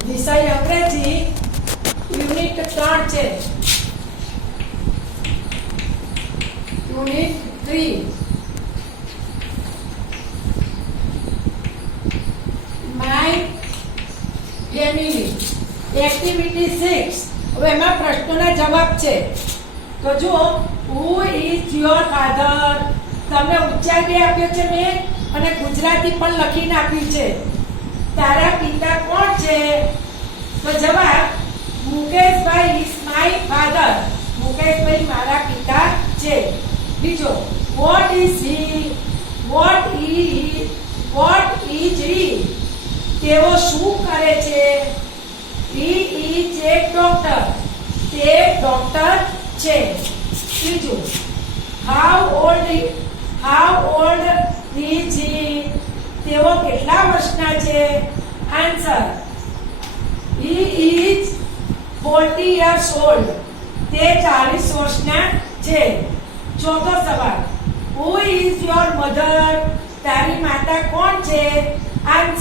વિષય અંગ્રેજી યુનિટ 3 છે. Unit 3 my family activity 6. હવે એમાં પ્રશ્નોના જવાબ છે. તો જો હુ ઇઝ યોર ફાધર, તમને ઉચ્ચાર બી આપ્યો છે મેં અને ગુજરાતી પણ લખીને આપ્યું છે. તારા પિતા કોણ છે? તો જવાબ મુકેશભાઈ ઇઝ માય ફાધર. મુકેશભાઈ મારા પિતા છે. બીજો what is he? What is he? તેઓ શું કરે છે? He is A doctor. તે ડોક્ટર છે. ત્રીજું હાઉ ઓલ્ડ ઇઝ હી? તેઓ કેટલા વર્ષના છે? Answer he is 40 years old. તે 40 વર્ષના છે. ચોથો સવાલ હુ ઇઝ યોર મધર? તારી માતા કોણ છે? આન્સર